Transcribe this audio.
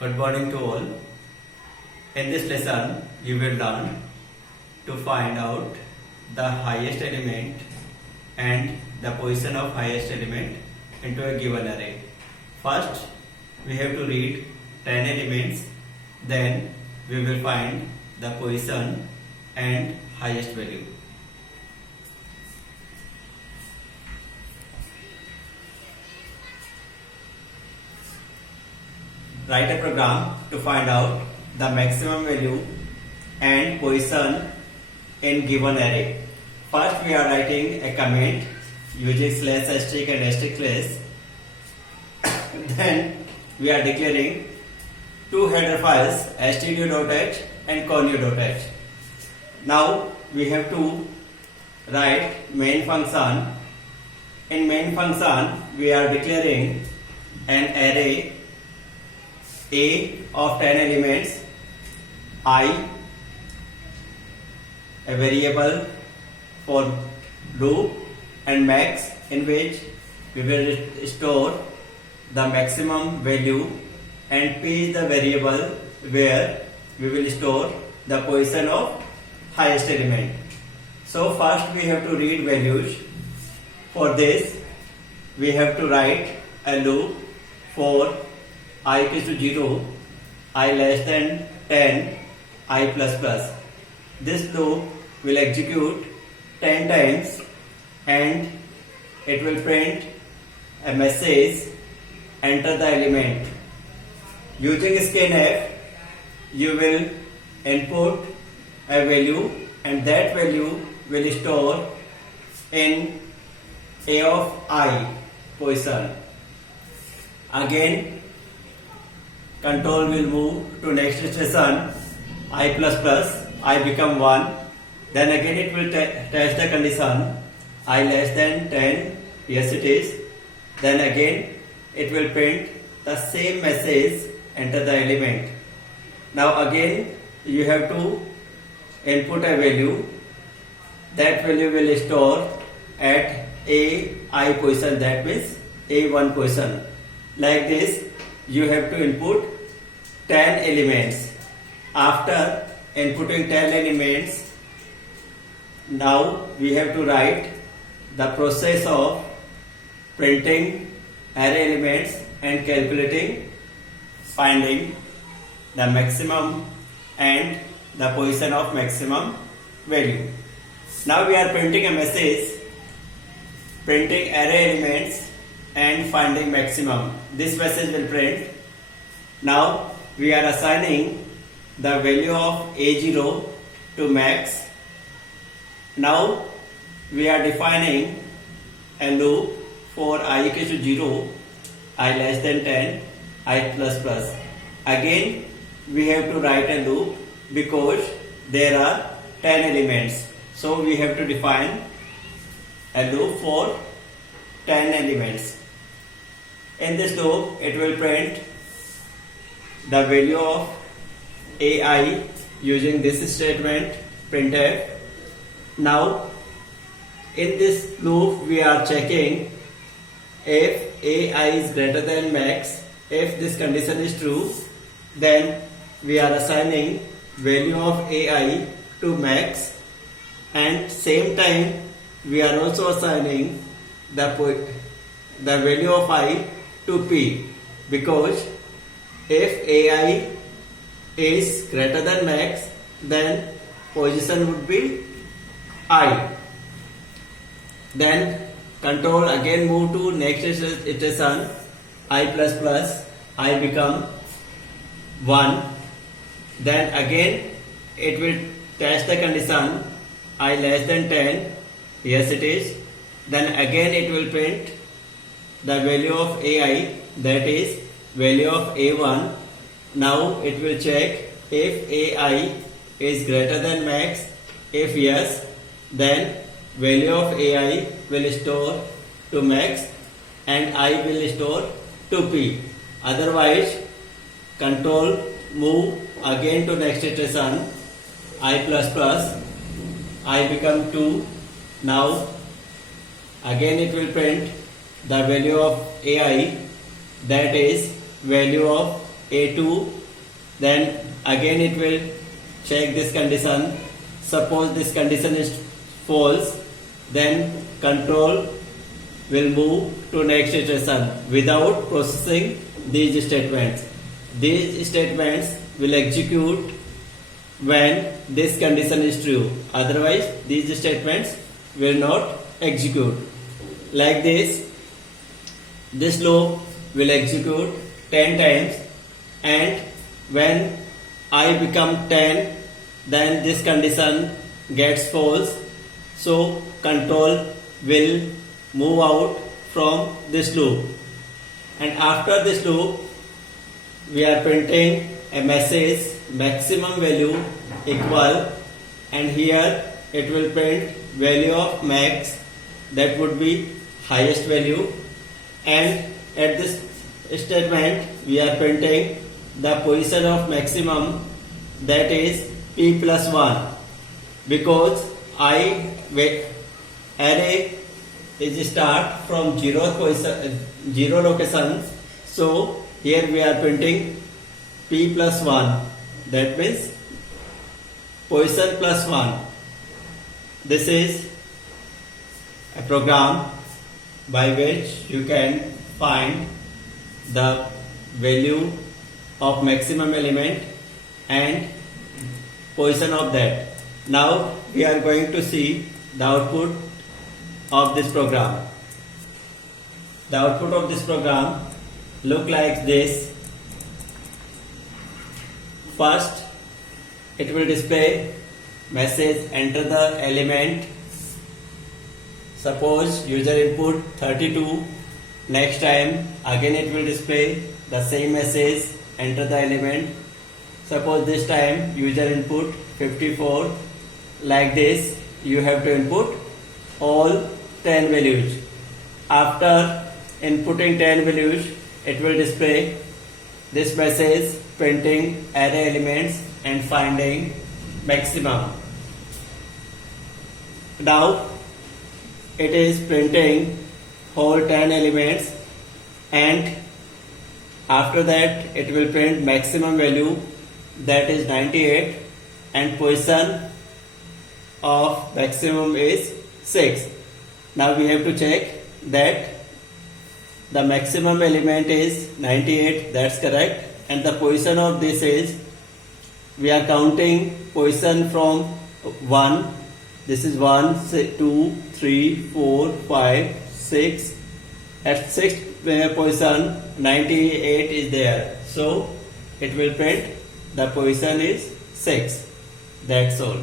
Good morning to all. In this lesson, you will learn to find out the highest element and the position of highest element into a given array. First, we have to read 10 elements, then we will find the position and highest value. Write a program to find out the maximum value and position in given array. First, we are writing a comment using slash asterisk and asterisk slash. Then we are declaring two header files, stdio.h and conio.h. Now we have to write main function. In main function, we are declaring an array A of 10 elements, I, a variable for loop, and max, in which we will store the maximum value, and p is the variable where we will store the position of highest element. So first we have to read values. For this we have to write a loop for I equals to 0, I less than 10, I plus plus. This loop will execute 10 times and it will print a message, enter the element. Using scanf, you will input a value and that value will store in A of I position. Again, control will move to next station, I plus plus, I become 1. Then again it will test the condition, I less than 10, yes it is. Then again it will print the same message, enter the element. Now again you have to input a value, that value will store at I position, that means A1 position. Like this you have to input 10 elements. After inputting 10 elements, now we have to write the process of printing array elements and calculating, finding the maximum and the position of maximum value. Now we are printing a message, printing array elements and finding maximum. This message will print. Now we are assigning the value of A0 to max. Now we are defining a loop for I equals to 0, I less than 10, I plus plus. Again we have to write a loop because there are 10 elements. So we have to define a loop for 10 elements. In this loop, it will print the value of AI using this statement printf. Now, in this loop, we are checking if AI is greater than max. If this condition is true, then we are assigning value of AI to max, and same time we are also assigning the value of I to P, because if AI is greater than max, then position would be I. Then control again move to next iteration, I plus plus, I become 1. Then again it will test the condition, I less than 10, yes it is. Then again it will print the value of AI, that is value of A1. Now it will check if AI is greater than max. If yes, then value of AI will store to max and I will store to P. Otherwise, control move again to next iteration, I plus plus, I become 2. Now again it will print the value of AI, that is value of A2, then again it will check this condition. Suppose this condition is false, then control will move to next iteration without processing these statements. These statements will execute when this condition is true. Otherwise, these statements will not execute. Like this loop will execute 10 times, and when I become 10, then this condition gets false. So control will move out from this loop. And after this loop, we are printing a message maximum value equal, and here it will print value of max, that would be highest value, and at this statement we are printing the position of maximum, that is p plus 1, because array is start from zero locations, so here we are printing p plus 1, that means position plus 1. This is a program by which you can find the value of maximum element and position of that. Now we are going to see the output of this program. The output of this program look like this. First, it will display message enter the element. Suppose user input 32. Next time again it will display the same message enter the element. Suppose this time user input 54. Like this you have to input all 10 values. After inputting 10 values, it will display this message printing array elements and finding maximum. Now it is printing whole 10 elements, and after that it will print maximum value, that is 98, and position of maximum is 6. Now we have to check that the maximum element is 98, that's correct, and the position of this is, we are counting position from 1. This is 1, 2, 3, 4, 5, 6. At 6th position 98 is there, so it will print the position is 6. That's all.